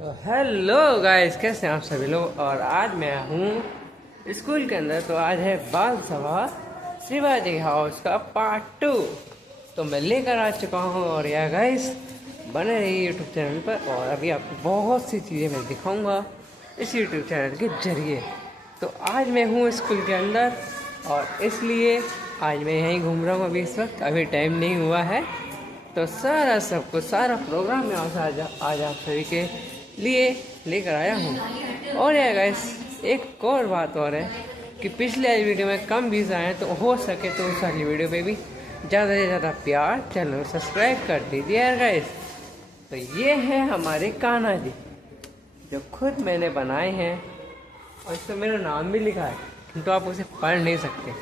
तो hello guys, कैसे हैं आप सभी लोग। और आज मैं हूँ स्कूल के अंदर। तो आज है बाल सभा शिवाजी हाउस का पार्ट 2। तो मैं लेकर आ चुका हूँ और यार गाइस बने रहिए यूट्यूब चैनल पर। और अभी आपको बहुत सी चीज़ें मैं दिखाऊंगा इस यूट्यूब चैनल के जरिए। तो आज मैं हूँ स्कूल के अंदर और इसलिए आज मैं यहीं घूम रहा हूँ। अभी इस वक्त अभी टाइम नहीं हुआ है। तो सारा प्रोग्राम मैं आज आप सभी के लिए लेकर आया हूँ। और यार गाइस एक और बात और है कि पिछले वीडियो में कम व्यूज़ आए, तो हो सके तो उस वाली वीडियो पे भी ज़्यादा से ज़्यादा प्यार, चैनल को सब्सक्राइब कर दीजिए यार गाइस। तो ये है हमारे कान्हा जी जो खुद मैंने बनाए हैं और इस पर मेरा नाम भी लिखा है, किंतु आप उसे पढ़ नहीं सकते।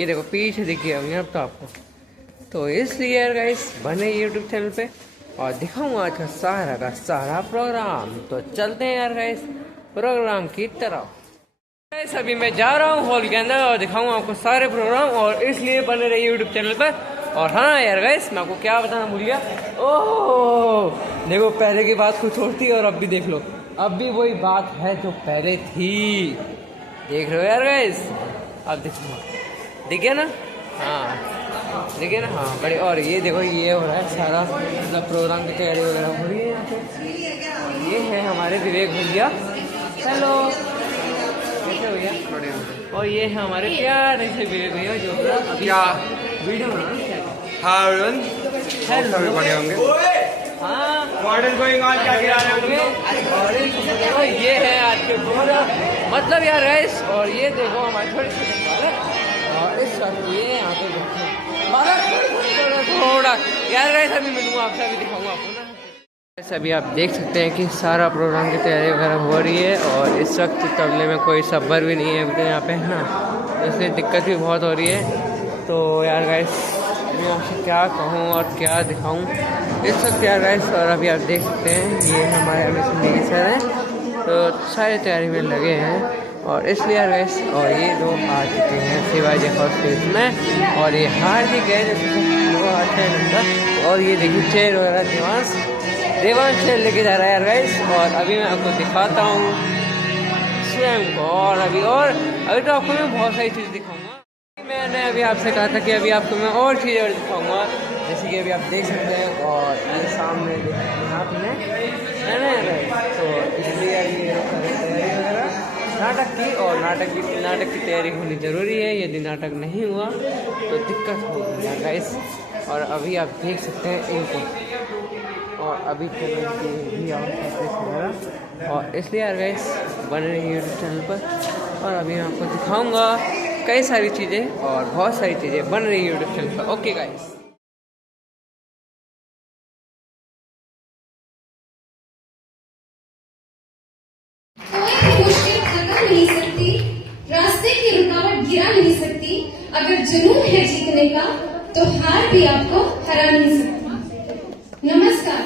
ये देखो पीछे दिखिए होंगे अब तो आपको। तो इसलिए यार गाइस बने यूट्यूब चैनल पे और दिखाऊंगा आज का सारा प्रोग्राम। तो चलते हैं यार गाइस प्रोग्राम की तरफ। गाइस अभी मैं जा रहा हूँ हॉल के अंदर और दिखाऊंगा आपको सारे प्रोग्राम, और इसलिए बने रहिए यूट्यूब चैनल पर। और हाँ यार गाइस मैं आपको क्या बताना भूल गया। ओह देखो, पहले की बात कुछ और थी और अब भी देख लो, अब भी वही बात है जो पहले थी। देख रहे हो यार गाइस, अब दिख गया ना। हाँ देखिए ना, हाँ बड़े। और ये देखो ये हो रहा है सारा मतलब प्रोग्राम की तैयारी वगैरह हो रही है यहाँ पे। और ये है हमारे विवेक भैया, हेलो कैसे भैया। और ये है हमारे प्यारे से विवेक भैया जो क्या वीडियो बना रहे हैं। हाँ हेलो बढ़िया होंगे। हाँ मॉडर्न गोइंग ऑन क्या गिरा रहे होंगे। और ये है आज के मतलब यार गाइस। और ये देखो हमारे छोटे और इस वक्त ये यहाँ पे थोड़ा यार गाइस अभी मिलूंगा आपसे, अभी दिखाऊंगा आपको ना। अभी आप देख सकते हैं कि सारा प्रोग्राम की तैयारी वगैरह हो रही है और इस वक्त तबले में कोई सब्बर भी नहीं है अभी तो यहाँ पे, है ना। तो इसलिए दिक्कत भी बहुत हो रही है। तो यार गाइस मैं आपसे क्या कहूँ और क्या दिखाऊँ इस वक्त यार गाइस। और अभी आप देख सकते हैं ये हमारे अभी सर हैं, तो सारी तैयारी में लगे हैं। और इसलिए यार गाइस और ये लोग आ चुके हैं शिवाजी हाउस में। और ये हार्दिक है जैसे अच्छा लगता। और ये देखिए चेयर वगैरह देवांश चेयर लेके जा रहा है यार गाइस। और अभी मैं आपको दिखाता हूँ स्वयं को। और अभी तो आपको मैं बहुत सारी चीज़ दिखाऊंगा। मैंने अभी आपसे कहा था कि अभी आपको मैं और चीज़ें और दिखाऊंगा, जैसे कि अभी आप देख सकते हैं। और ये सामने यहाँ पे है ना। तो इसलिए तैयारी वगैरह नाटक की, और नाटक की तैयारी होनी ज़रूरी है। यदि नाटक नहीं हुआ तो दिक्कत होगी गाइस। और अभी आप देख सकते हैं इनको, और अभी भी वगैरह। और इसलिए यार गाइस बने रहिए यूट्यूब चैनल पर। और अभी मैं आपको दिखाऊंगा कई सारी चीज़ें और बहुत सारी चीज़ें बन रही है यूट्यूब चैनल पर। Okay guys. नहीं सकती, रास्ते की रुकावट गिरा नहीं सकती। अगर जुनून है जीतने का तो हार भी आपको हरा नहीं सकती। नमस्कार,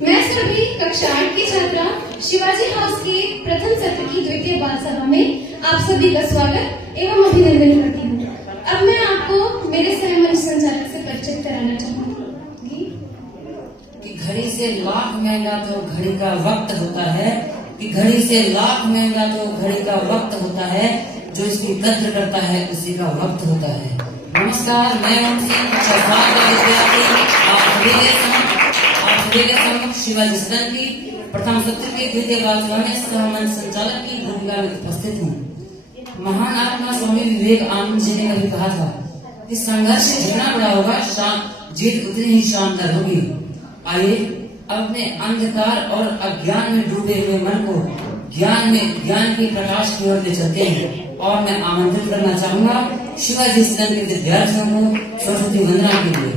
मैं सुरभि कक्षा 8 की छात्रा शिवाजी हाउस के प्रथम सत्र की द्वितीय बाल सभा में आप सभी का स्वागत एवं अभिनंदन करती हूँ। अब मैं आपको मेरे सहमंच संचालक से परिचित कराना चाहूंगी कि घड़ी से लाख महंगा तो घड़ी का वक्त होता है, कि घड़ी से लाख महंगा तो घड़ी का वक्त होता है, जो इसकी कद्र करता है उसी का वक्त होता है। नमस्कार, मैं आप सभी के समक्ष शिवाजी सदन की प्रथम सत्र के द्वितीय बाल सभा में सहमंच संचालक की भूमिका में उपस्थित हूँ। महान आत्मा स्वामी विवेकानंद जी ने कभी कहा था कि संघर्ष जितना बड़ा होगा जीत उतनी ही शानदार होगी। आइए अपने अंधकार और अज्ञान में डूबे हुए मन को ज्ञान की प्रकाश की ओर ले चलते हैं। और मैं आमंत्रित करना चाहूंगा शिवाजी सदन के विद्यार्थियों को सरस्वती वंदना के लिए।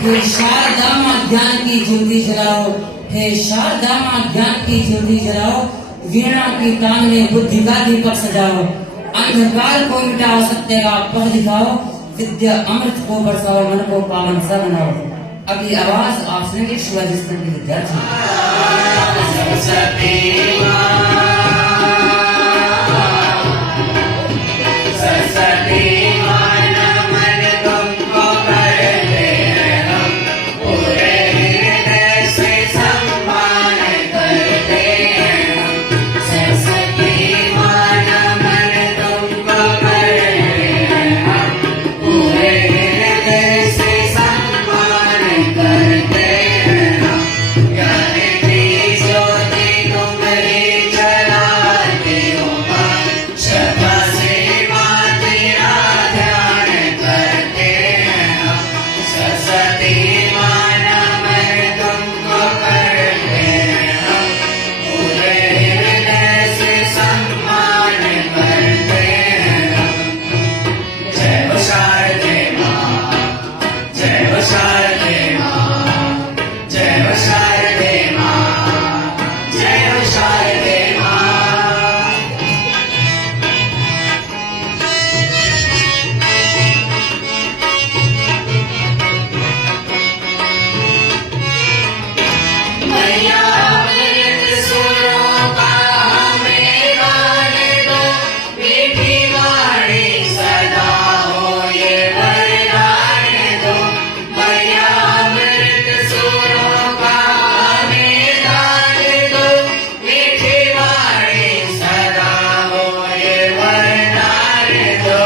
हे शारदा मां ज्ञान की ज्योति जलाओ, हे शारदा मां ज्ञान की ज्योति जलाओ, वीणा की तान में बुद्धि का दीपक सजाओ, अंधकार को मिटाओ, सत्य का पथ दिखाओ, विद्या अमृत को बरसाओ, मन को पावन सा बनाओ। अगली आवाज आप सुनेंगे शिवाजी सदन के विद्यार्थी। शारदे मां, जय हो शारदे मां, जय हो शारदे मां। मैया अमृत सुरों का हमें दान दो, मीठी वाणी सदा हो ये वरदान दो। मैया अमृत सुरों का हमें दान दो, मीठी वाणी सदा हो ये वरदान दो।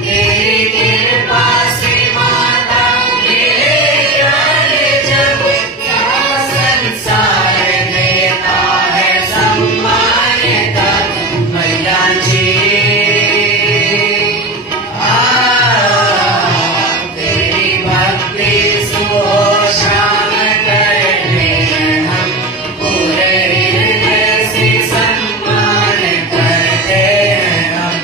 तेरी कृपा से माता मिले ज्ञान जब, क्या संसार देता है सम्मान तब। मैया जी तेरी भक्ति सुबह शाम करते हैं हम, पूरे हृदय से सम्मान करते हैं हम।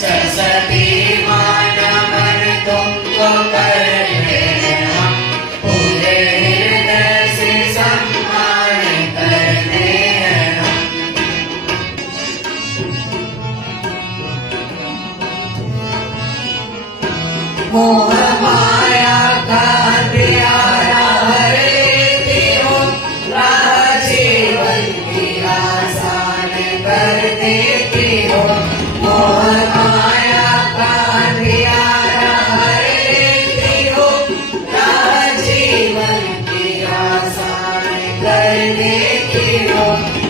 सरस्वती मां नमन तुमको करते हैं हम, पूरे हृदय से सम्मान करते हैं हम। मोह माया का अंधियारा हर लेती हो, राह जीवन की आसान कर देती हो। मोह माया का अंधियारा हर लेती हो, राह जीवन की आसान कर देती हो।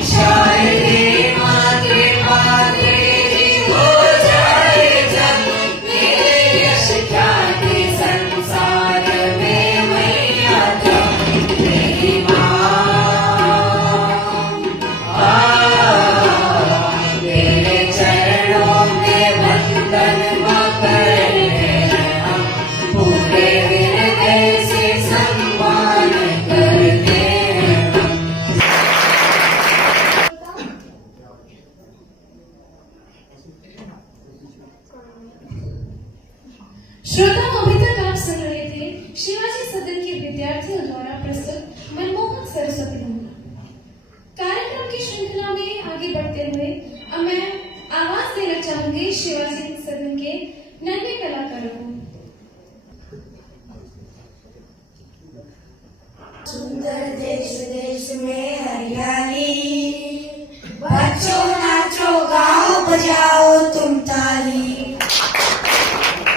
शारदे मां कृपा तेरी हो जाए जब, मेरे यश ख्याति संसार में मैया तब। तेरी तेरे चरणों में वंदन करते हैं हम, पूरे हृदय से सम्मान करते हैं हम। श्रोताओं, अभी तक आप सुन रहे थे शिवाजी सदन के विद्यार्थियों द्वारा प्रस्तुत मनमोहक सरस्वती वंदना। कार्यक्रम की श्रृंखला में आगे बढ़ते हुए अब मैं आवाज देना चाहूंगी शिवाजी सदन के नन्हे कलाकारों को। सुंदर देश देश में हरियाली, बच्चों नाचो गाओ बजाओ तुम ताली।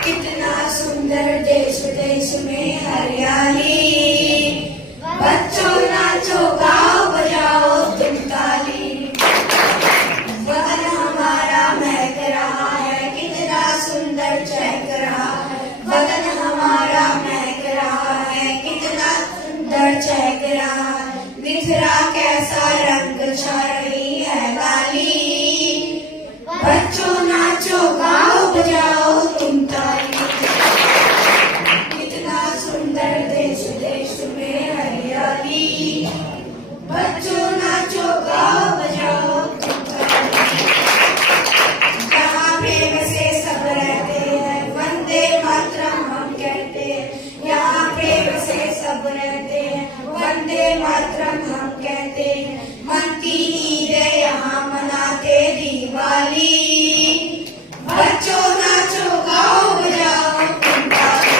कितना सुंदर देश देश में हरियाली, बच्चों नाचो गाओ बजाओ तुम ताली। वतन हमारा महक रहा है, कितना सुंदर चहक रहा है। वतन हमारा महक रहा है, कितना सुंदर चहक रहा है। बिखरा कैसा रंग छा रही है लाली। बच्चों नाचो गाओ बजाओ तुम ताली। कितना सुंदर देश देश में हरियाली, बच्चों नाचो गाओ बजाओ तुम ताली। जहाँ प्रेम से सब रहते हैं, वंदे मातरम हम कहते हैं। यहाँ प्रेम से सब रहते हैं, वंदे मातरम हम कहते हैं। मनती ईद यहाँ मनाते दिवाली। बच्चों नाचो गाओ बजाओ तुम ताली।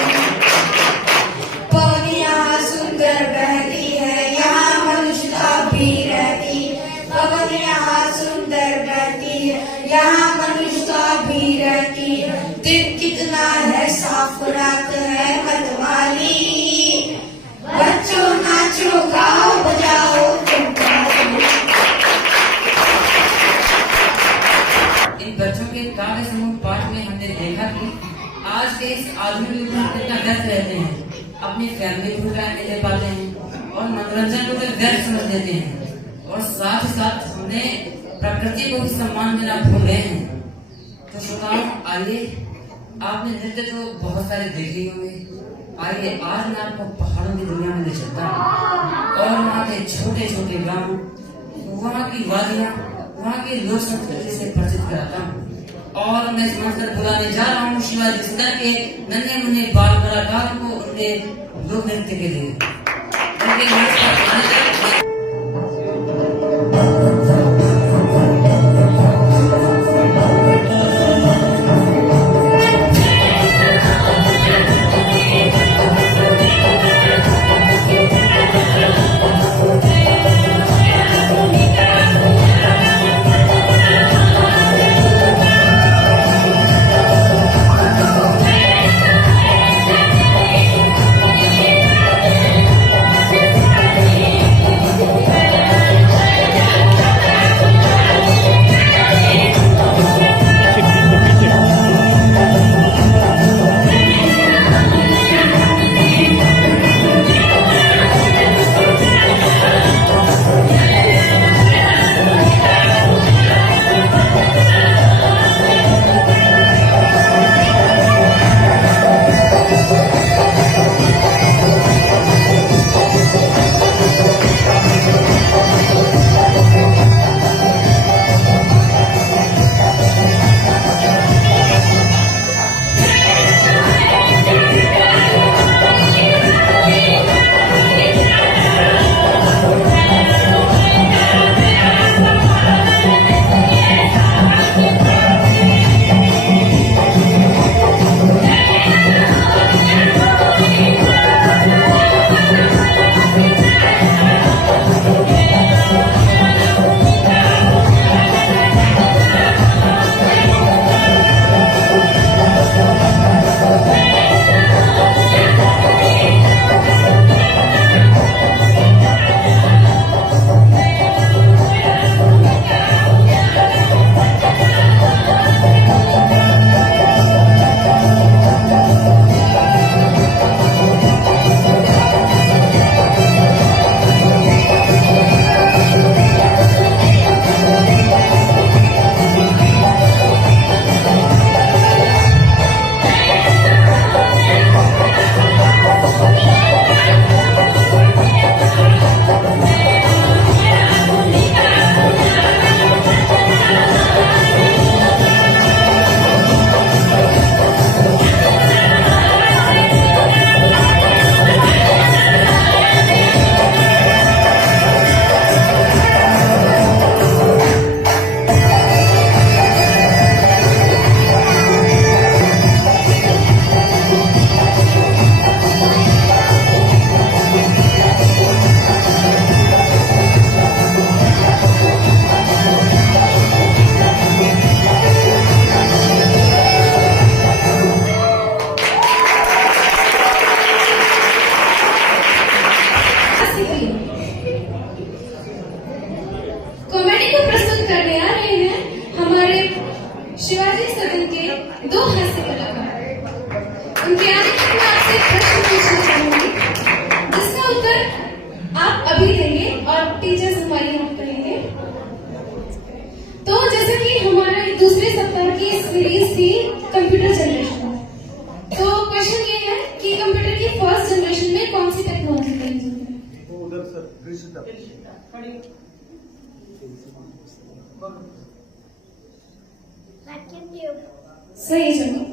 पवन यहाँ सुंदर बहती है, यहाँ मनुष्यता भी रहती है। पवन यहाँ सुंदर बहती है, यहाँ मनुष्यता भी रहती है। दिन कितना है साफ, रात है मतवाली। बच्चों नाचो गाओ बजाओ तुम ताली। इन बच्चों के काव्य समूह पाठ में हमने देखा कि आज के इस आधुनिक युग में कितना व्यस्त रहते हैं, अपनी फैमिली को टाइम नहीं दे पाते हैं और मनोरंजन को तो व्यर्थ समझ लेते हैं, और साथ ही साथ हमने प्रकृति को भी सम्मान देना भूल गए हैं। तो श्रोताओं, आइए, आपने नृत्य तो बहुत सारे देखे होंगे, आइए आज मैं आपको पहाड़ों की दुनिया में ले चलता हूँ और वहाँ के छोटे छोटे गाँव, वहाँ की वादियाँ, वहाँ की लोक संस्कृति से परिचित कराता हूँ। और मैं इस मंच पर बुलाने जा रहा हूँ शिवाजी सदन के नन्हे मुन्ने बाल कलाकार को उनके लोक नृत्य के लिए। उनके मंच पर आने तक कॉमेडी को प्रस्तुत करने आ रहे हैं हमारे शिवाजी सदन के दो हास्य कलाकार। उनके आने तक मैं आपसे एक प्रश्न पूछना चाहूंगी जिसका उत्तर आप अभी देंगे और टीचर्स हमारी हेल्प करेंगे। तो जैसे कि हमारे दूसरे सप्ताह की सीरीज थी कंप्यूटर जनरेशन, तो क्वेश्चन ये है कि कंप्यूटर की फर्स्ट जनरेशन में कौन सी टेक्नोलॉजी का यूज होता है? सही जवाब।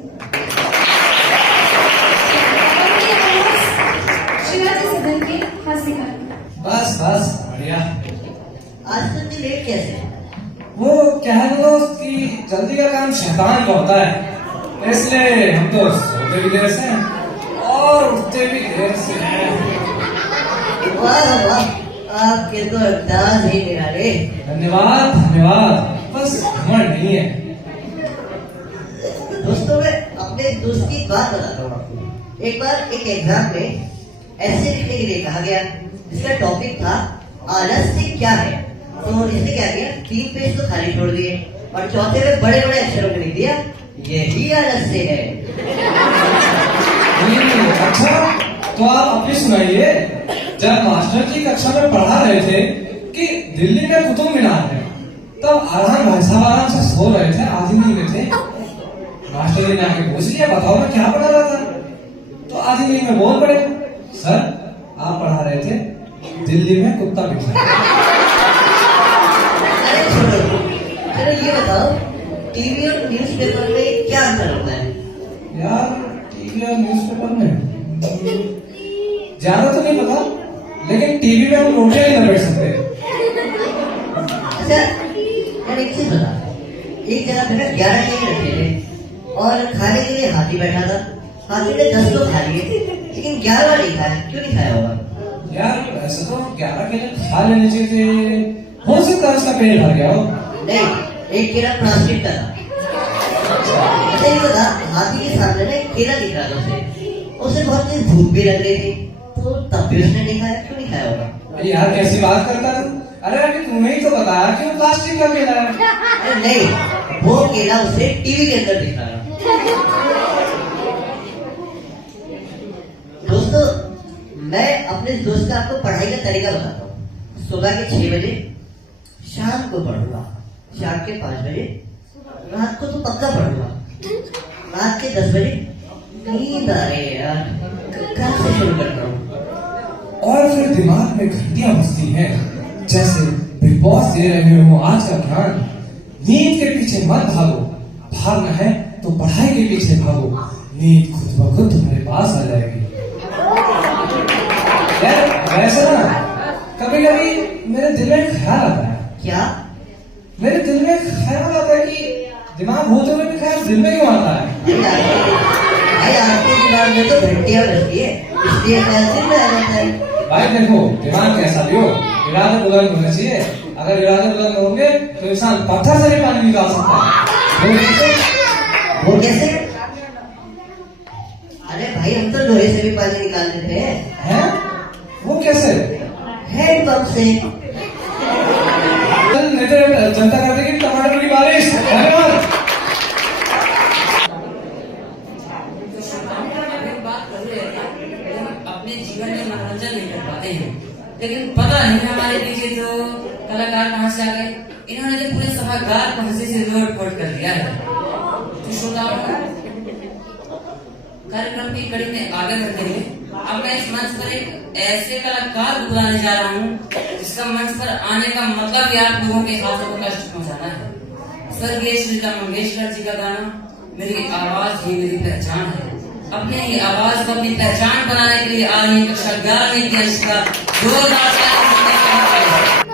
शिवाजी सदन के हास्यकार। बस बस बढ़िया। आज तो इतनी लेट कैसे? वो क्या है दोस्त कि जल्दी का काम शैतान का होता है, इसलिए हम तो सोते भी देर से हैं और उठते भी देर से हैं। वाह वाह, आपके तो अंदाज ही निराले। धन्यवाद धन्यवाद, बस घमंड नहीं है। दोस्तों, मैं अपने एक दोस्त की बात बताता हूँ आपको। एक बार एक एग्जाम में ऐसे लिखने के लिए कहा गया जिसका टॉपिक था आलस्य क्या है। तो इसने क्या किया, 3 पेज तो खाली छोड़ दिए और चौथे में बड़े बड़े अक्षरों में लिख दिया यही आलस्य है। अच्छा, तो आप अपनी सुनाइए। जब मास्टर जी कक्षा में पढ़ा रहे थे कि दिल्ली में कुतुब मीनार है, तब आराम भाई साहब आराम से सो रहे थे, आधी नींद में थे। मास्टर जी ने आके पूछ लिया, बताओ मैं क्या पढ़ा रहा था? तो आधी नींद में बोल पड़े, सर आप पढ़ा रहे थे दिल्ली में कुत्ता बिठा। अरे छोड़ो, चलो ये बताओ टीवी और न्यूज़पेपर में क्या अंतर होता है? यार टीवी और न्यूज़पेपर में ज्यादा तो नहीं पता, लेकिन टीवी में हम रोटियां नहीं लपेट सकते। अच्छा यार एक चीज बता, एक जगह पे ना 11 केले रखे थे और खाने के लिए हाथी बैठा था। हाथी ने 10 तो खा लिए, लेकिन 11वां नहीं खाया। क्यों नहीं खाया होगा? यार वैसे तो 11 केले खा लेने चाहिए थे, हो सकता है उसका पेट भर गया हो। नहीं, एक केला प्लास्टिक का था। अच्छा ये बता, हाथी के सामने ना एक केला दिख रहा था उसे बहुत तेज भूख भी लग रही थी, तो तब भी उसने नहीं खाया। क्यों नहीं खाया होगा? अरे यार कैसी बात करता है? अरे अभी तुम्हें ही तो बताया कि वो प्लास्टिक का केला है। अरे नहीं, वो केला उसे टीवी के अंदर दिख रहा था। दोस्तों, मैं अपने दोस्त का आपको पढ़ाई का तरीका बताता हूँ। सुबह के 6 बजे, शाम को पढ़ूंगा, शाम के 5 बजे, रात को तो पक्का पढ़ूंगा, रात के 10 बजे। नींद आ रही है यार, कल से शुरू करता हूँ। और फिर दिमाग में घंटियां बजती हैं, जैसे बिग बॉस दे रहे हो आज का ध्यान। नींद के पीछे मत भागो, भागना है तो पढ़ाई के पीछे भागो, नींद खुद ब खुद तुम्हारे पास आ जाएगी। यार वैसे ना कभी कभी मेरे दिल में ख्याल आता है। क्या? मेरे दिल में ख्याल आता है कि दिमाग होते हुए भी ख्याल दिल में क्यों आता है? भाई आपके दिमाग में तो घंटियां बजती है, इसलिए ख्याल दिल में आ जाता है। भाई देखो, दिमाग कैसा भी हो, इरादे बुलंद होने चाहिए। अगर इरादे बुलंद होंगे तो इंसान पत्थर से भी पानी निकाल सकता है। वो कैसे? अरे भाई हम तो लोहे से भी पानी निकाल देते हैं। वो कैसे? हैंडपंप से। नहीं तो जनता कर देगी टमाटर की बारिश। धन्यवाद। तो श्रोताओं का अभी बात कर रहे थे कि हम अपने जीवन में मनोरंजन नहीं कर पाते हैं, लेकिन पता नहीं हमारे पीछे जो कलाकार कहाँ से आ गए, इन्होंने तो पूरे सभागार को हंसी से लोट-पोट कर दिया है। तो श्रोताओं, कार्यक्रम की कड़ी में आगे बढ़ते हुए अब मैं इस मंच पर एक ऐसे कलाकार को बुलाने जा रहा हूँ जिसका मंच पर आने का मतलब ही आप लोगों के हाथों को कष्ट पहुंचाना है। स्वर्गीय श्री लता मंगेशकर जी का गाना मेरी आवाज ही मेरी पहचान है। अपने ही आवाज को अपनी पहचान बनाने के लिए आ रही कक्षा 11वीं की अंशिका, जोरदार तालियों से स्वागत करें।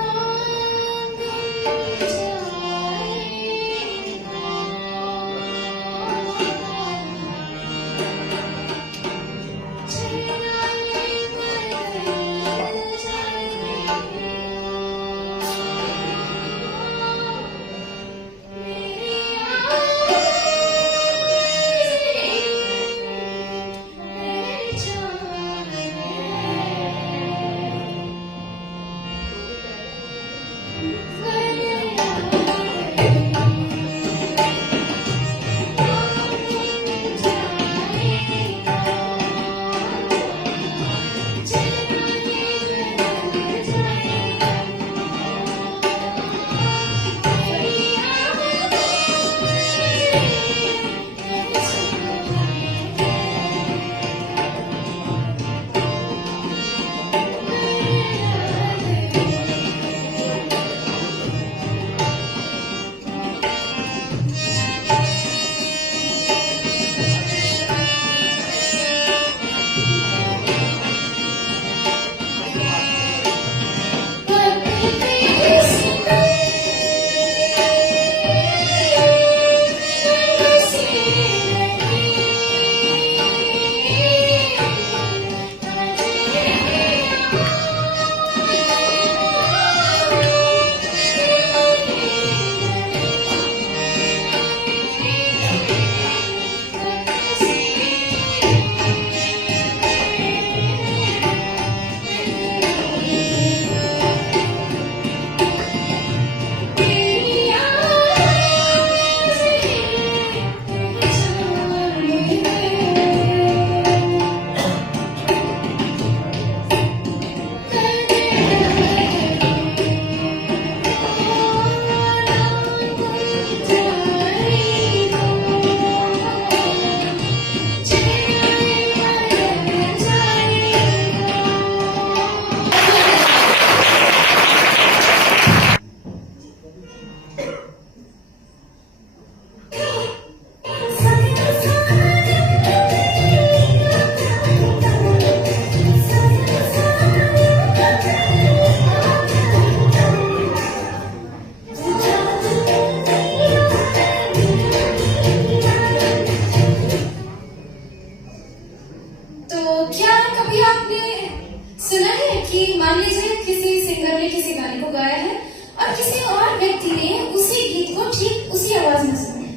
सुना है कि मान लीजिए किसी सिंगर ने किसी गाने को गाया है और किसी और व्यक्ति ने उसी गीत को ठीक उसी आवाज में सुना है,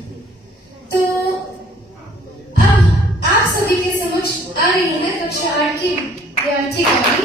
तो अब आप सभी के समक्ष आ रही है कक्षा 8 की विद्यार्थी गाड़ी।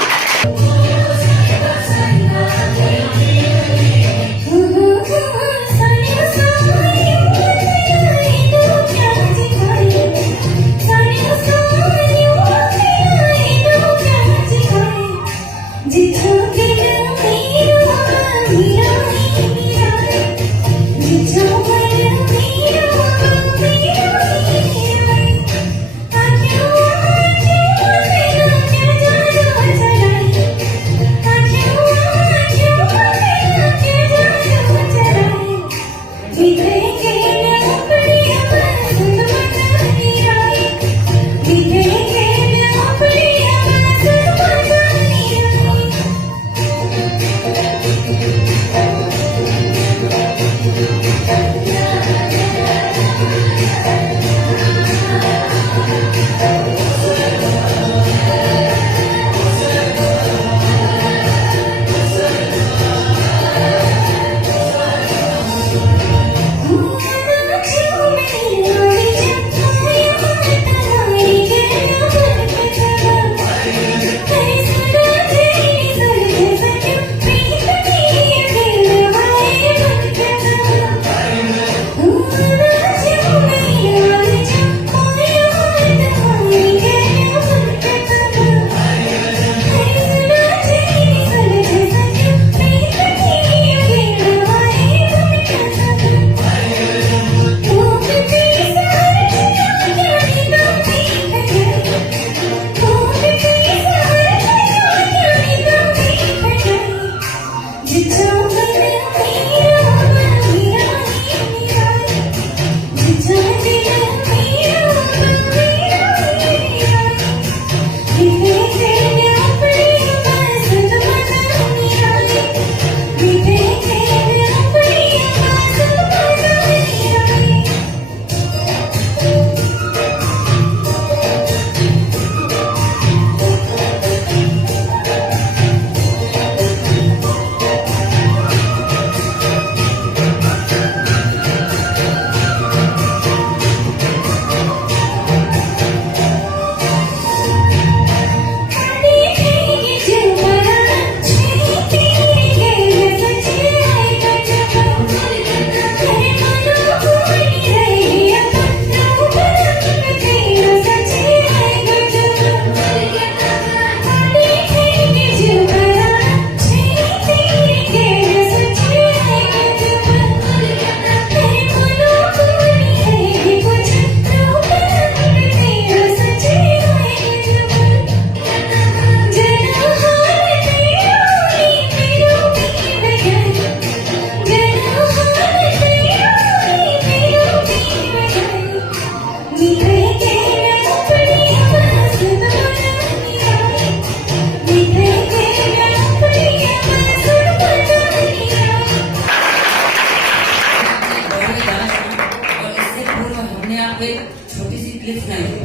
छोटी सी क्लिप सुनाई थी।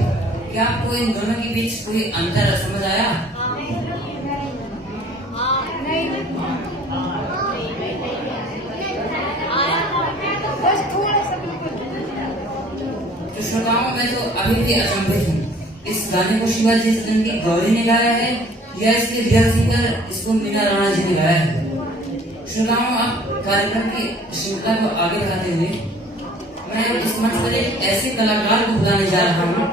क्या आपको इन दोनों के बीच कोई अंतर समझ आया? तो श्रोताओं, मैं तो अभी भी अचंभित हूँ। इस गाने को शिवाजी सदन की गौरी ने गाया है या इसके रियल सिंगर इसको मीना राणा जी ने गाया है? श्रोताओं, अब कार्यक्रम की श्रृंखला को आगे बढ़ाते हुए मैं इस मंच पर एक ऐसे कलाकार को बुलाने जा रहा हूँ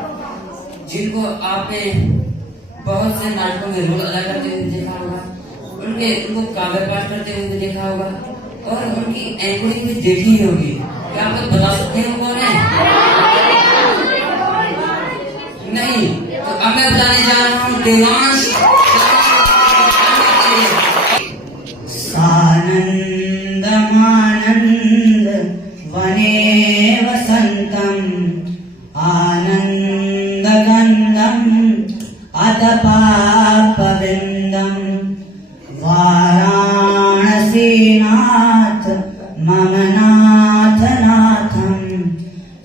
जिनको आपने बहुत से नाटकों में रोल अदा करते हुए देखा होगा, उनको काव्य पाठ करते हुए देखा होगा और उनकी एंकरिंग भी देखी ही होगी। क्या आप लोग बता सकते हैं कौन है? नहीं, तो अब मैं बताने जा रहा हूँ देवांश। सानंद मानंद वने वसंतम आनंद गंधम अतपापविंदम वाराणसी नाथ मम नाथ नाथम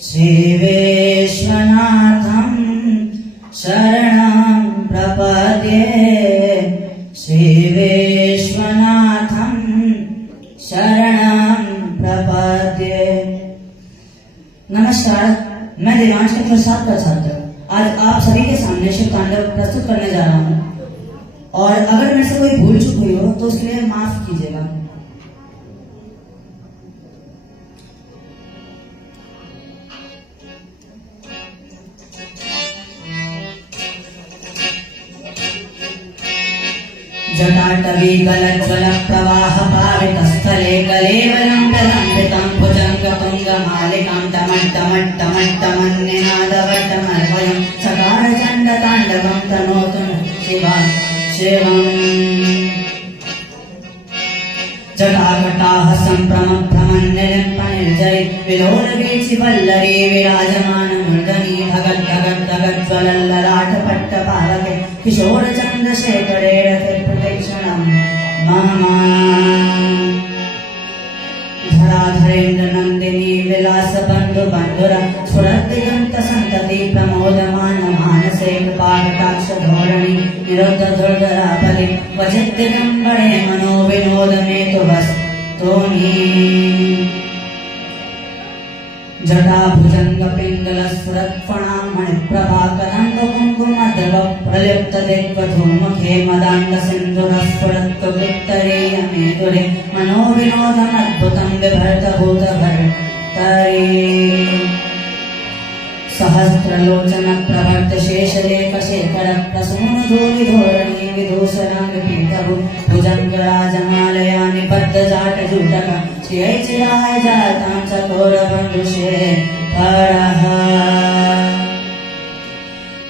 श्री विश्वनाथम शरणं प्रपद्ये कक्षा 7 का छात्र आज आप सभी के सामने शिव तांडव प्रस्तुत करने जा रहा हूँ। और अगर मेरे से कोई भूल चूक हुई हो तो उसके लिए माफ कीजिएगा। जटाटवी गलज्ज्वल प्रवाह पावितस्थले कलेवरं भुजङ्गतुङ्गमालिकां टमट्टमट्टमट्टमन्निनादवट्टमर्वयं सकारचण्डताण्डवं तनोतु शिवा शिवम्। जटाकटाः सम्भ्रमभ्रमन्निलिम्पनिर्जरि विलोलवीचिवल्लरी विराजमानमूर्धनि धगज्वलल्ललाटपट्टपावके किशोरचन्द्रशेखरे रथे प्रतीक्षणं मम। धराधरेन्द्रनन्दिनी विलासबन्धुबन्धुरा स्फुरद्दिगन्तसन्तति प्रमोदमान मानसे कृपाकटाक्षधोरणी निरुद्धधुर्धराफले क्वचिद्दिगम्बरे मनोविनोदमेतु वस्तूनि। जटाभुजङ्गपिङ्गलस्फुरत्फणां मणिप्रभाकरङ्गकुङ्कुमद्रव प्रलिप्तदिग्वधूमुखे मदाङ्गसिन्धुरस्फुरत्ववित्तरीयमेतुरे मनोविनोदमद्भुतं बिभर्तभूतभर्तरे। सहस्रलोचनप्रवर्तशेषलेखशेखर प्रसूनधूलिधोरणी विदूषणाङ्गपीठभु भुजङ्गराजमालया निबद्धजाटजूटक श्रियै चिराय जातां चकोरबन्धुशेखरः।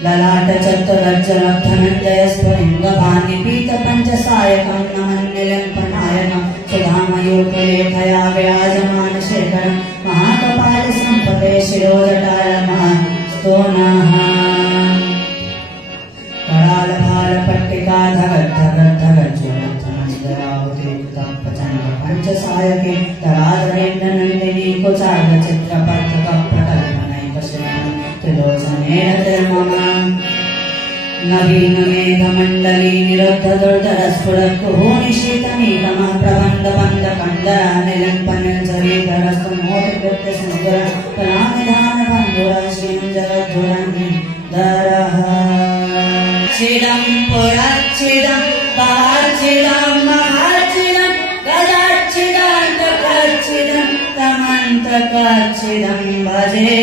ललाटचत्तरज्जलब्धनञ्जयस्फुलिङ्गभानिपीतपञ्चसायकं नमन्निलिम्पनायकं सुधामयूपलेखया विराजमानशेखरं महाकपालसम्पते शिरोजटालमस्तुनः। करालभालपट्टिका धगद्धगद्धगज्ज्वलद्धमञ्जराहुतियुक्तप्रचण्डपञ्चसायके तराधरेन्द्रनन्दिनी कुचार्गचित्रपत्रकप्रकल्पनैकशयनं त्रिलोचनेन तिर्मम। नवीनमेघमण्डली निरुद्धदुर्धरस्फुरत्कुहूनिशीतनीतमः प्रबन्धबन्धकण्डरानिलिम्पनिर्झरीधरस्तुमोटिकृत्यसुन्दर कलानिधानबन्धुरः श्रीं जगद्धुरन्धरः। चिदं पुरच्चिदं पाच्चिदं महाच्चिदं गजाच्चिदान्तकच्चिदं तमन्तकच्चिदं भजे।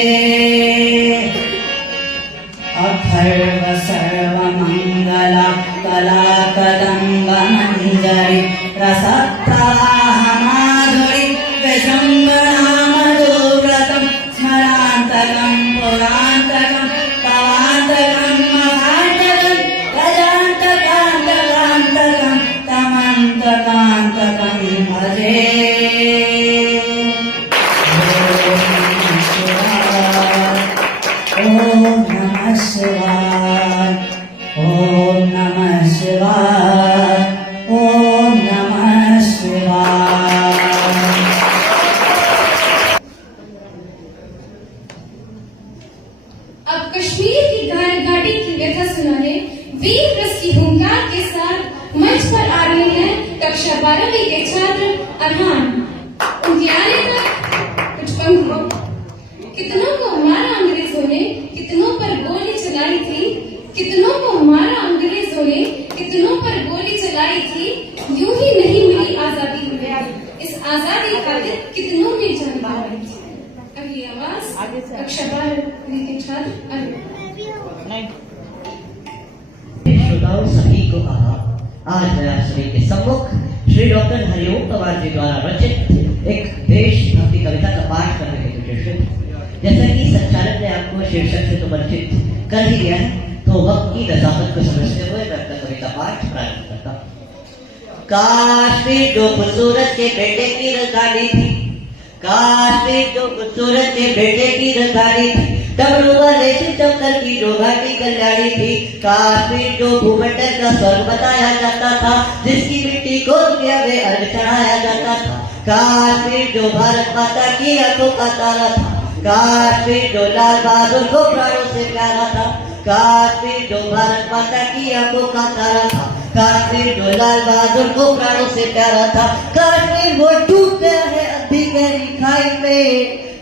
अथर्व सर्वमङ्गला कलाकदम्बमञ्जरी रसप्रवाहमाधुरी विजृम्भणामधुव्रतं स्मरान्तकं पुरान्तकं पवान्तकं महान्तकं गजान्तकान्तकान्तकं तमन्तकान्तकं भजे। ॐ नमः शिवाय ॐ नमः शिवाय ॐ नमः शिवाय। अब कश्मीर की गाड़ी की व्यथा सुनाने वीर रस की हुंकार के साथ मंच पर आ रहे हैं कक्षा 12वीं के छात्र अरहान। उनके आने तक कुछ पंक्तियों। कितनों को मारा अंग्रेजों ने, कितनों पर गोली चलाई थी, कितनों को मारा अंग्रेजों ने, कितनों पर गोली चलाई थी। यूं ही नहीं मिली आजादी हमें, इस आजादी खातिर कितनों ने जान गंवाई थी। अगली आवाज कक्षा 12वीं के छात्र अरहान। श्रोताओं सभी को आज मैं आप सभी के सम्मुख श्री डॉक्टर हरिओम पवार जी द्वारा रचित एक देशभक्ति कविता का पाठ करने के उद्देश्य। जैसा कि संचालक ने आपको शीर्षक से तो परिचित कर ही दिया है, तो वक्त की नजाकत को समझते हुए मैं अपना कविता पाठ प्रारंभ करता हूँ। काश्मीर जो खूबसूरत के बेटे की रंगाली थी, काश्मीर जो खूबसूरत के बेटे की रंगाली थी, डमरू वाले चमकर की जो घाटी कल्याणी थी। काश्मीर जो भूमंडल का स्वर्ग बताया जाता था, जिसकी मिट्टी को दुनिया में अर्घ चढ़ाया जाता था। काश्मीर जो भारत माता की आंखों का तारा था, काश्मीर जो लाल बहादुर को प्राणों से प्यारा था। काश्मीर जो भारत माता की आंखों का तारा था, काश्मीर जो लाल बहादुर को प्राणों से प्यारा था। काश्मीर वो डूब गया है अभी गहरी खाई में,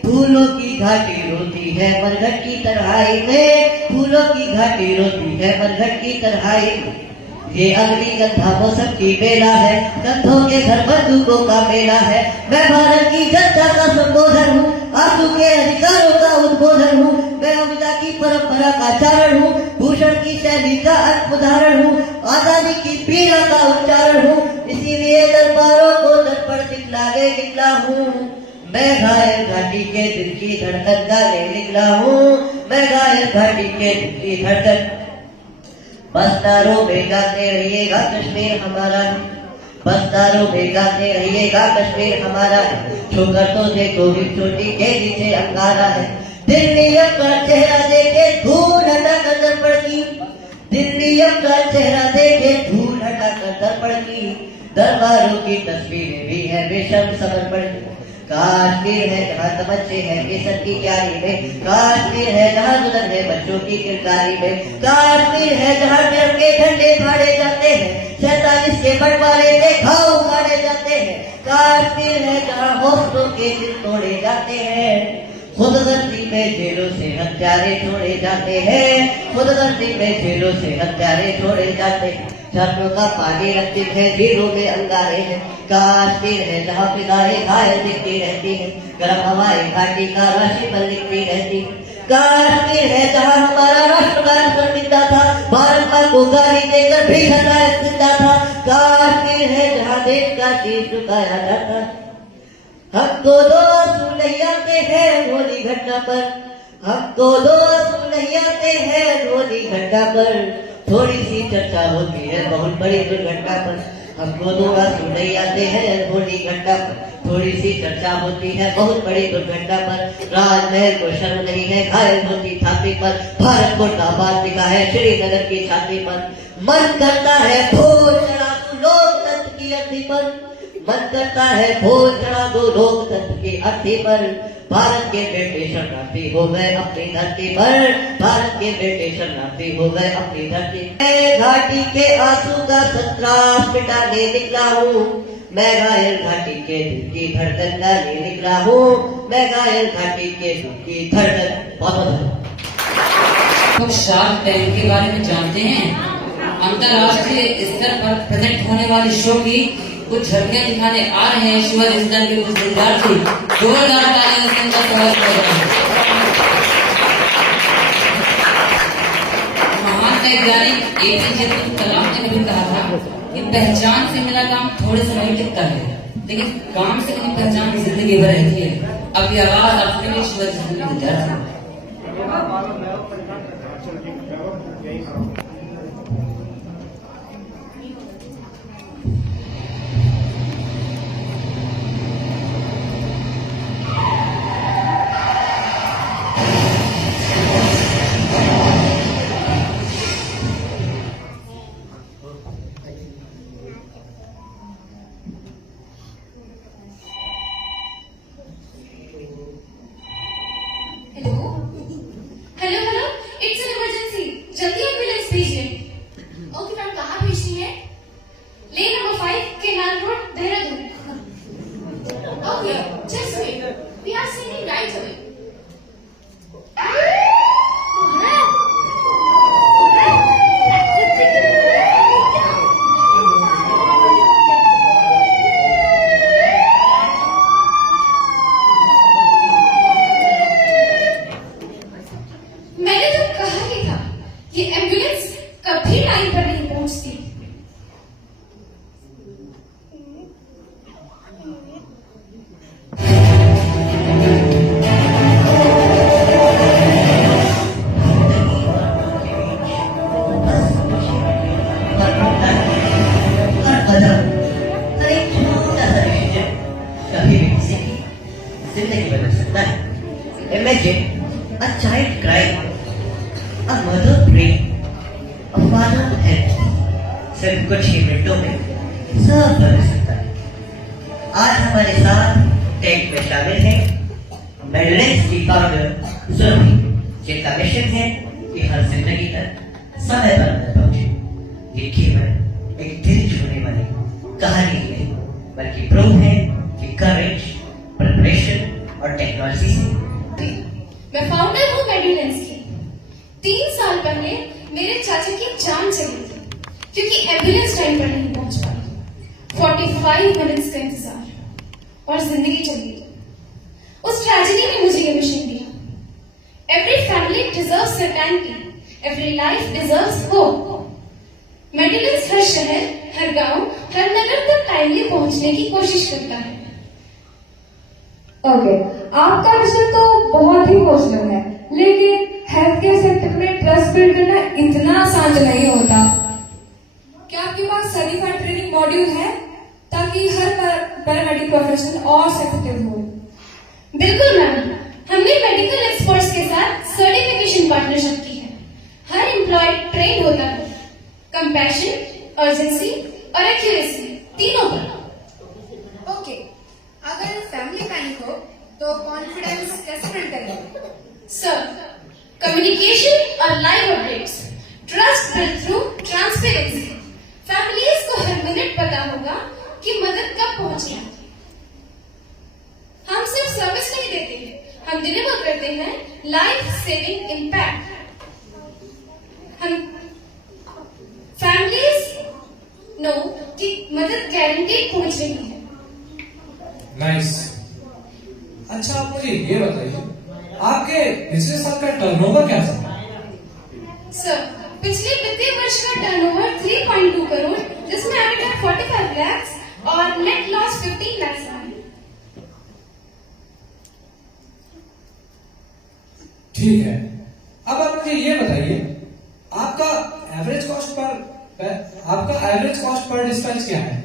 फूलों की घाटी रोती है मरघट की तन्हाई में, फूलों की घाटी रोती है मरघट की तन्हाई में। ये अगली गंधा मौसम की बेला है, कंधों के घर बंदूकों का मेला है। मैं भारत की जनता का संबोधन हूँ, आंसू के अधिकारों का उद्बोधन हूँ। मैं अमिता की परंपरा का चारण हूँ, भूषण की शैली का उदाहरण हूँ, आजादी की पीड़ा का उच्चारण हूँ। इसीलिए दरबारों को दर्पण दिखलाने निकला हूँ। मैं घायल घाटी के दिल की धड़कन गाने निकला हूँ। मैं घायल घाटी के दिल की धड़कन। बस्तारों में गाते रहिएगा कश्मीर हमारा, बस्तारों में गाते रहिएगा कश्मीर हमारा। छूकर तो देखो भी चोटी के नीचे अंगारा है। दिल्ली का चेहरा देखे धूल हटा कर दर्पण की, दिल्ली का चेहरा देखे धूल हटा कर दर्पण की। दरबारों की तस्वीरें भी है बेशर्म समर्पण की। काश्मीर है जहाँ तमच्चे है केसर की क्यारी में, काश्मीर है जहाँ दुल्हन है बच्चों की किरकारी में, काश्मीर है जहाँ तिरंगे झंडे फाड़े जाते हैं, 47 के बंटवारे के घाव उखाड़े जाते हैं। काश्मीर है जहाँ हौसलों के दिल तोड़े जाते हैं, खुदगर्जी में जेलों से हत्यारे छोड़े जाते हैं, खुदगर्जी में जेलों से हत्यारे छोड़े जाते हैं। झरनों का पानी रखते हैं झीलों में अंगारे हैं। काश्मीर है जहाँ फिजाएं घायल दिखती रहती है, गर्म हवाएं घाटी का राशिफल लिखती रहती है। काश्मीर है जहाँ हमारा राष्ट्रगान शर्मिंदा था, भारत माँ को गाली देकर भी हटाया जिंदा था। काश्मीर है जहाँ देश का शीश झुकाया जाता। हमको दो आंसू नहीं आते हैं होली घटना पर, हमको दो आंसू नहीं आते हैं होली घटना पर। थोड़ी सी चर्चा होती है बहुत बड़ी दुर्घटना पर, हमको दो आंसू नहीं आते हैं होली घटना पर। थोड़ी सी चर्चा होती है बहुत बड़ी दुर्घटना पर। राजमहल को शर्म नहीं है घायल होती छाती पर, भारत को नाबाद लिखा है श्रीनगर की छाती पर। मन करता है भोज चढ़ा दो लोकतंत्र की अर्थी पर, मन करता है भोज चढ़ा दो लोकतंत्र की अर्थी पर। भारत के बेटे शरणार्थी हो गए अपनी धरती पर, भारत के बेटे शरणार्थी हो गए अपनी धरती। मैं घाटी के आंसू का सत्रास मिटाने निकला हूँ, मैं घायल घाटी के दिल की धड़कन गाने निकला हूँ, मैं घायल घाटी के दिल की धड़कन। बहुत तो शार्क टैंक के बारे में जानते हैं? अंतरराष्ट्रीय स्तर पर प्रेजेंट होने वाले शो की कुछ झलकियां दिखाने आ रहे हैं शिवाजी स्तर के कुछ विद्यार्थी। जोरदार तालियों से उनका स्वागत करें। महान वैज्ञानिक APJ अब्दुल कलाम ने कभी कहा था कि पहचान से मिला काम थोड़े समय में टिकता है, लेकिन काम से मिली पहचान जिंदगी भर रहती है। अब ये आवाज आपके लिए शिवाजी स्तर के विद्यार्थी। Imagine a child crying, a mother praying, a father helps. सिर्फ कुछ ही मिनटों में सब बदल सकता है। आज हमारे साथ टैंक में शामिल है मेडलिस्ट की फाउंडर सुरभि, जिनका मिशन है कि हर जिंदगी तक समय पर अंदर पहुंचे। ये केवल एक दिल छूने वाली कहानी नहीं, बल्कि प्रूफ है कि करेज, प्रिपरेशन और टेक्नोलॉजी से 5 मिनट्स का इंतजार और जिंदगी चली गई। उस ट्रेजेडी ने मुझे ये मिशन दिया। Every family deserves certainty, every life deserves hope. Medicals हर शहर, हर गांव, हर नगर तक टाइमली पहुंचने की कोशिश करता है। ओके, आपका मिशन तो बहुत ही हौसला है, लेकिन हेल्थ केयर सेक्टर में ट्रस्ट बिल्ड करना इतना आसान नहीं होता। क्या आपके पास सर्टिफाइड ट्रेनिंग मॉड्यूल है ताकि हर पैरामेडिक प्रोफेशनल और इफेक्टिव हो? बिल्कुल मैम, हमने मेडिकल एक्सपर्ट्स के साथ सर्टिफिकेशन पार्टनरशिप की है। हर एम्प्लॉय ट्रेन होता है कंपैशन, अर्जेंसी और एक्यूरेसी तीनों पर। ओके, अगर फैमिली पैनिक हो तो कॉन्फिडेंस कैसे बिल्ड करेंगे? सर, कम्युनिकेशन और live updates, trust build through transparency. Families को हर मिनट पता होगा कि मदद कब पहुंची है। हम सिर्फ सर्विस नहीं देते हैं, हम डिलीवर करते हैं लाइफ सेविंग इम्पैक्ट। हम फैमिलीज नो कि मदद गारंटीड पहुंच रही है। नाइस। अच्छा, आप मुझे ये बताइए, आपके पिछले साल का टर्नओवर क्या था? सर, पिछले वित्तीय वर्ष का टर्नओवर 3.2 करोड़, जिसमें EBITDA 45 लाख और नेट लॉस 15 लाख है। ठीक है। अब आप मुझे ये बताइए, आपका एवरेज कॉस्ट पर डिस्पैच क्या है?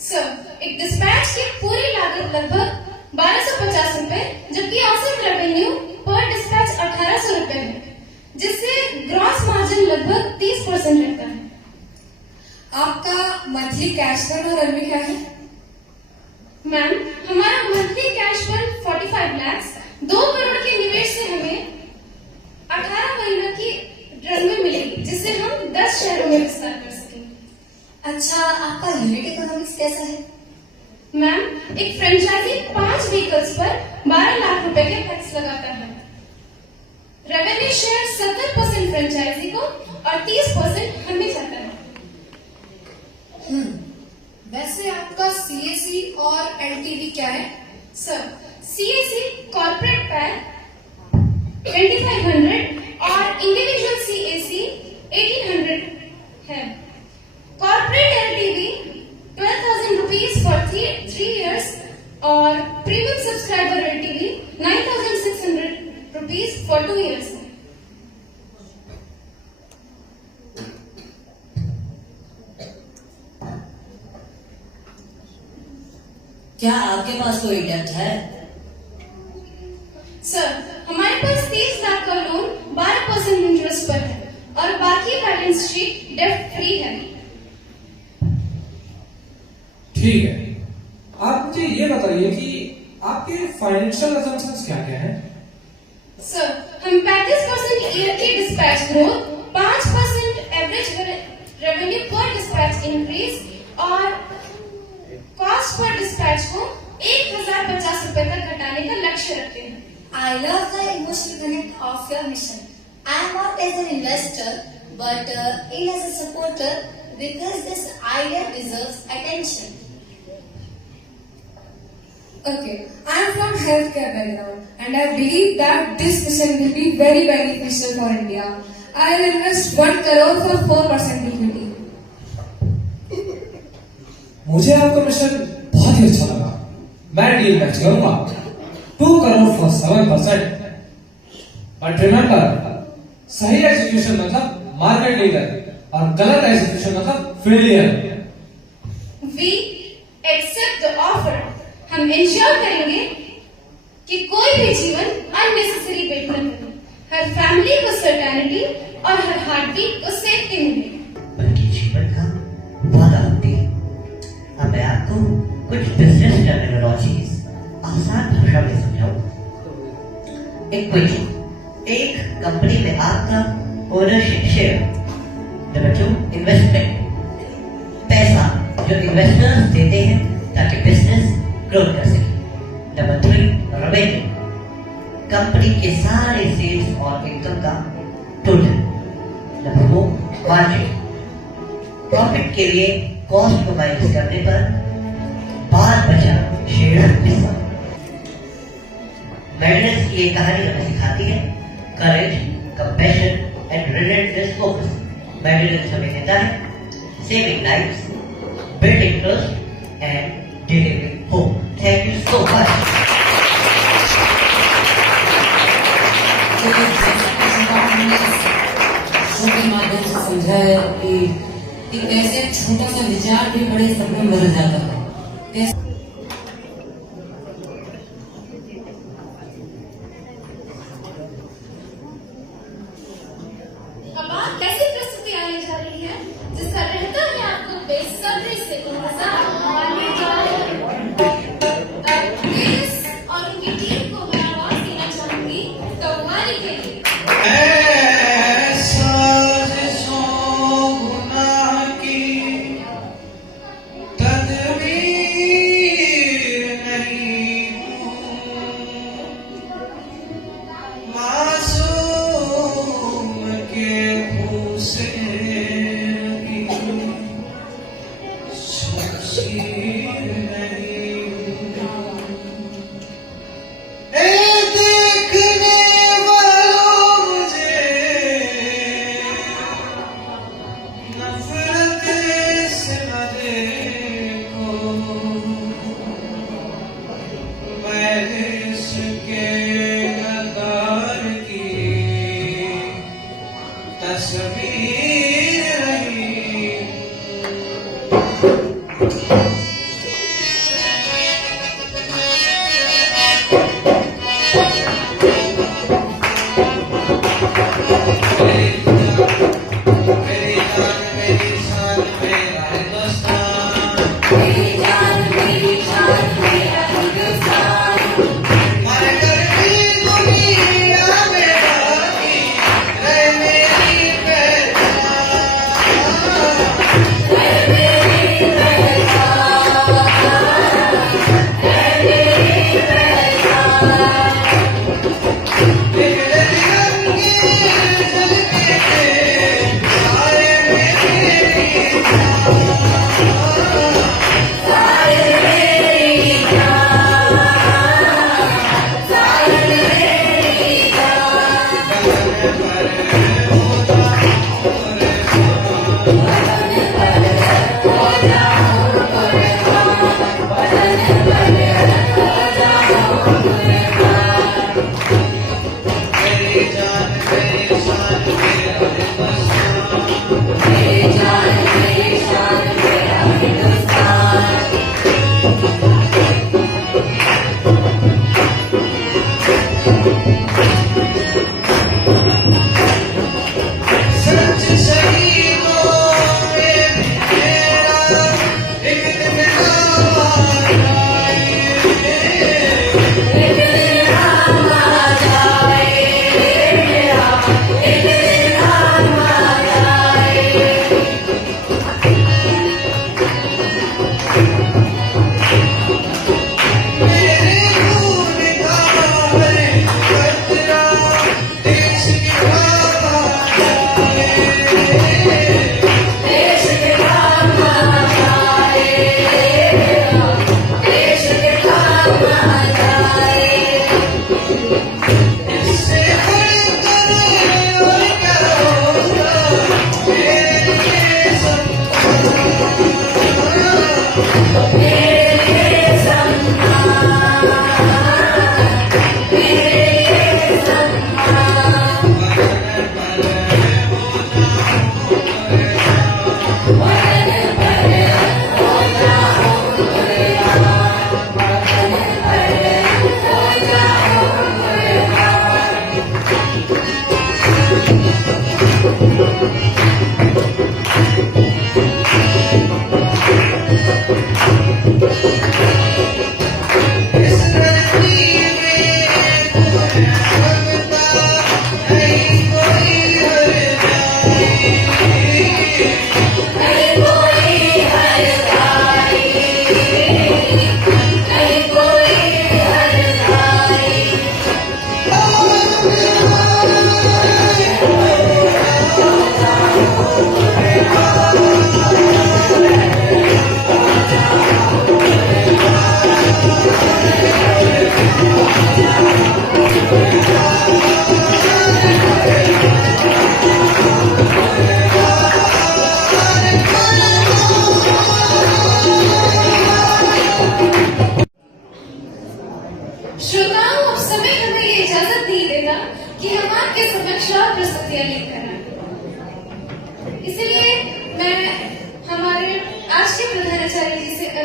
सर, एक डिस्पैच की पूरी लागत लगभग 1250 रुपए, जबकि औसत रेवेन्यू पर डिस्पैच 1800 रुपए है, जिससे ग्रॉस मार्जिन लगभग 30% रहता है। आपका मंथली कैश बर्न और अर्निंग क्या है? मैम, हमारा monthly cash burn 45 lakh, 2 crore के निवेश से हमें 18 महीनों की रनवे मिलेगी, जिससे हम 10 शहरों में विस्तार कर सकेंगे। अच्छा, आपका यूनिट इकोनॉमिक्स कैसा है? मैम, एक फ्रेंचाइजी 5 व्हीकल्स पर 12 लाख रुपए के टैक्स लगाता है। रेवेन्यू शेयर 70% फ्रेंचाइजी को और 30% हमें जाता है। वैसे आपका CAC और LTV क्या है? सर, CAC कॉर्पोरेट पैक 2500 और इंडिविजुअल CAC 1800 है। Corporate LTV 12,000 rupees for 3 years और premium subscriber LTV 9,600 rupees for 2 years। क्या आपके पास कोई डेब्ट है? सर, हमारे पास 30 लाख का लोन 12% इंटरेस्ट पर है और बाकी बैलेंस शीट डेब्ट फ्री है। ठीक है। आप मुझे ये बताइए कि आपके फाइनेंशियल असम्पशंस क्या क्या हैं? सर, हम 35% ईयर की डिस्पैच ग्रोथ, 5% एवरेज रेवेन्यू पर डिस्पैच इंक्रीज और कॉस्ट पर डिस्पैच को 1050 रुपए तक घटाने का लक्ष्य रखते हैं। I love the emotional connect of your mission. I am not as an investor, but in as a supporter because this idea deserves attention. Okay, I am from healthcare background and I believe that this mission will be very beneficial for India. I will invest 1 crore for 4% equity. मुझे आपका mission बहुत ही अच्छा लगा। मैं deal match करूंगा 2 crore for 7%। But remember, सही execution मतलब market leader और गलत एग्जीक्यूशन मतलब failure. We accept the offer. हम इंश्योर करेंगे कि कोई भी जीवन अननेसेसरी वेट न करे, हर फैमिली को सर्टेनिटी और हर हार्टबीट को सेफ्टी मिले। उनके जीवन का वादा होती है। अब मैं आपको कुछ बिजनेस टर्मिनोलॉजीज आसान भाषा में समझाऊं। इक्विटी, एक कंपनी में आपका ओनरशिप शेयर। नंबर 2, इन्वेस्टमेंट, पैसा जो इन्वेस्टर्स देते हैं ताकि बिजनेस ग्रो कर सके। नंबर 3, रेवेन्यू, कंपनी के सारे सेल्स और इनकम का टोटल। नंबर 4, मार्जिन, प्रॉफिट के लिए कॉस्ट को माइनस करने पर बचा शेर किस्सा। मैडनेस की ये कहानी हमें सिखाती है courage, compassion and relentless focus. Madness हमें कहता है saving lives, building trust and delivering hope. Thank you so much. Show के माध्यम से समझा है कि कैसे छोटा सा विचार भी बड़े सपने में बदल जाता है। कैसे अब आप कैसी प्रस्तुति आने जा रही है जिसका रहता है आपको बेसब्री से इंतजार। प्लीज और उनकी टीम को मैं आवाज देना चाहूंगी कव्वाली के लिए। मेरी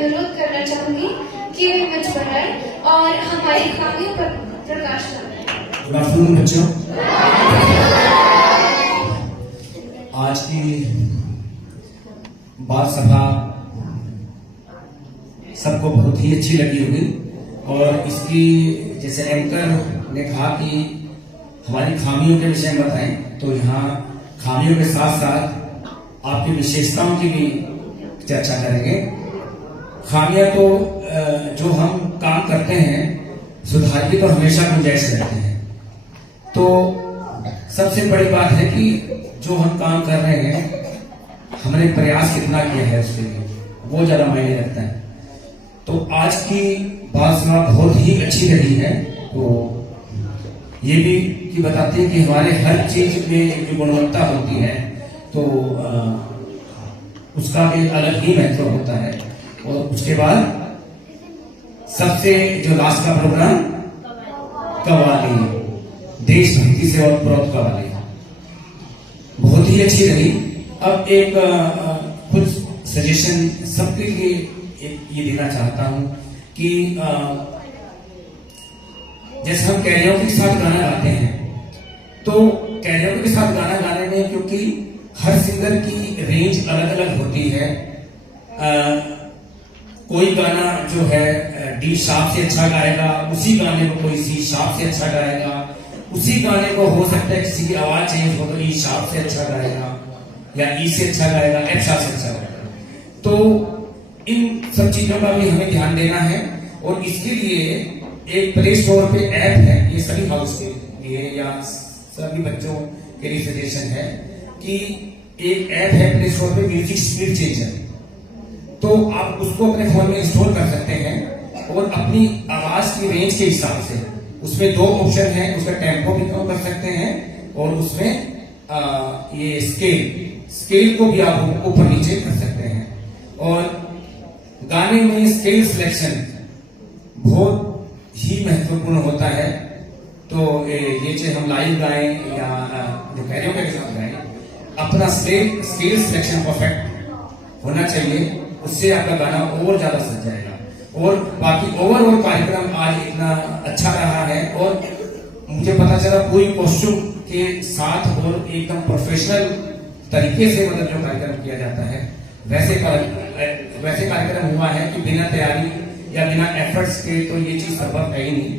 अनुरोध करना चाहूंगी कि वे मंच पर आए और हमारी खामियों पर प्रकाश डालें। गुड आफ्टरनून बच्चों। आज की बाल सभा सबको बहुत ही अच्छी लगी होगी और इसकी जैसे एंकर ने कहा कि हमारी खामियों के विषय में बताएं, तो यहाँ खामियों के साथ साथ आपकी विशेषताओं की भी चर्चा करेंगे। खामियां तो जो हम काम करते हैं सुधार की तो हमेशा गुंजाइश रहती है। तो सबसे बड़ी बात है कि जो हम काम कर रहे हैं हमने प्रयास कितना किया है उसके लिए, वो ज्यादा मायने रखता है। तो आज की बात सभा बहुत ही अच्छी रही है। तो ये भी कि बताते हैं कि हमारे हर चीज में जो गुणवत्ता होती है तो उसका भी अलग ही महत्व होता है। और उसके बाद सबसे जो लास्ट का प्रोग्राम कव्वाली, देशभक्ति से और प्रोत कव्वाली बहुत ही अच्छी रही। अब एक कुछ सजेशन सबके लिए ये देना चाहता हूं कि जैसे हम कैरियोके के साथ गाना गाते हैं तो कैरियोके के साथ गाना गाने में क्योंकि हर सिंगर की रेंज अलग अलग होती है। कोई गाना जो है डी शार्प से अच्छा गाएगा, उसी गाने को कोई सी शार्प से अच्छा गाएगा, उसी गाने को हो सकता है किसी की आवाज चेंज हो तो ई शार्प से अच्छा गाएगा या ई से अच्छा गाएगा, एफ शार्प से अच्छा गाएगा। तो इन सब चीजों का भी हमें ध्यान देना है और इसके लिए एक प्ले स्टोर पे ऐप है, ये सभी हाउस के लिए या सभी बच्चों के लिए सजेशन है कि एक ऐप है प्ले स्टोर पे, म्यूजिक स्पीड चेंजर। तो आप उसको अपने फोन में इंस्टॉल कर सकते हैं और अपनी आवाज की रेंज के हिसाब से उसमें दो ऑप्शन है, उसका टेम्पो भी कम कर सकते हैं और उसमें ये स्केल को भी आप ऊपर नीचे कर सकते हैं। और गाने में स्केल सिलेक्शन बहुत ही महत्वपूर्ण होता है। तो ये चाहे हम लाइव गाएं या जो कैरियोके के साथ गाएं, अपना स्केल सिलेक्शन परफेक्ट होना चाहिए, उससे आपका गाना और ज्यादा सज जाएगा। और बाकी ओवरऑल कार्यक्रम आज इतना अच्छा रहा है और मुझे पता चला पूरी कॉस्ट्यूम के साथ और एकदम प्रोफेशनल तरीके से मतलब जो कार्यक्रम किया जाता है वैसे कार्यक्रम हुआ है कि बिना तैयारी या बिना एफर्ट्स के तो ये चीज संभव है ही नहीं।